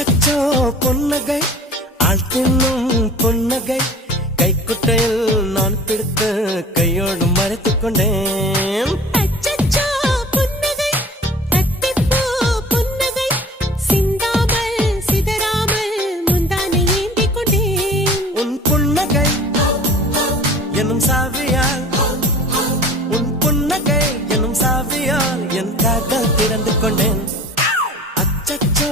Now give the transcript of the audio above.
அச்சச்சோ புன்னகை ஆள் தின்னும் புன்னகை கைக்குட்டையில் நான் பிடித்து கையோடு மறைத்துக் கொண்டேன். அச்சச்சோ புன்னகை அத்திப்பூ புன்னகை சிந்தாமல் சிதறாமல் முந்தானை ஏந்திக் கொண்டேன். உன் புன்னகை எனும் சாவியால் உன் புன்னகை எனும் சாவியால் என் காதல் திறந்து கொண்டேன். அச்சச்சோ